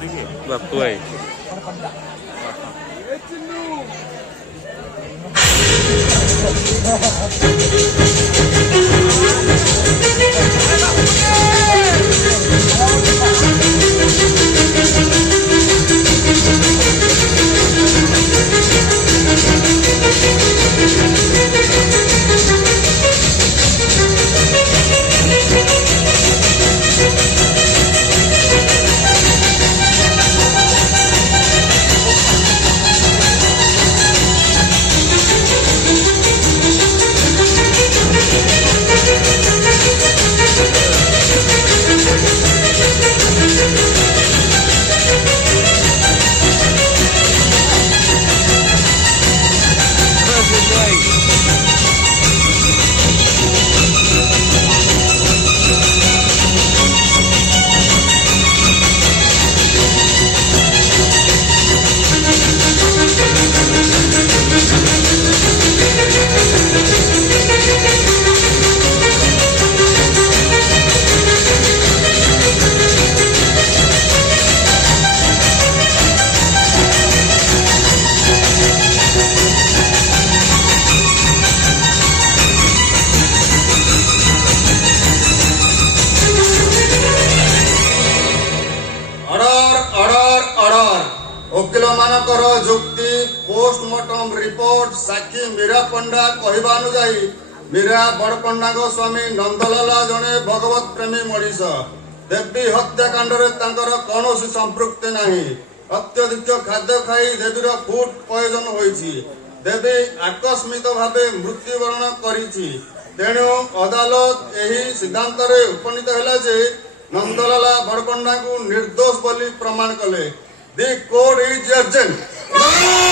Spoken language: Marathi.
बापू भाई वकिल मानकर जुक्ति पोस्टमार्टम रिपोर्ट साक्षी मीरा पंडा कहवानुजाई मीरा बड़पंडा स्वामी नंदलाला जने भगवत प्रेमी मनीष देवी हत्याकांड कौन संपृक्ति नहीं अत्यधिक खाद्य खाई देवीर फूड पॉइजन होईछि देवी आकस्मिक भावे मृत्युवरण करिछि तेणु अदालत एही सिद्धांत रे उपनीत हैला जे नंदलाला बड़पंडा को निर्दोष बोली प्रमाण कले The court is urgent.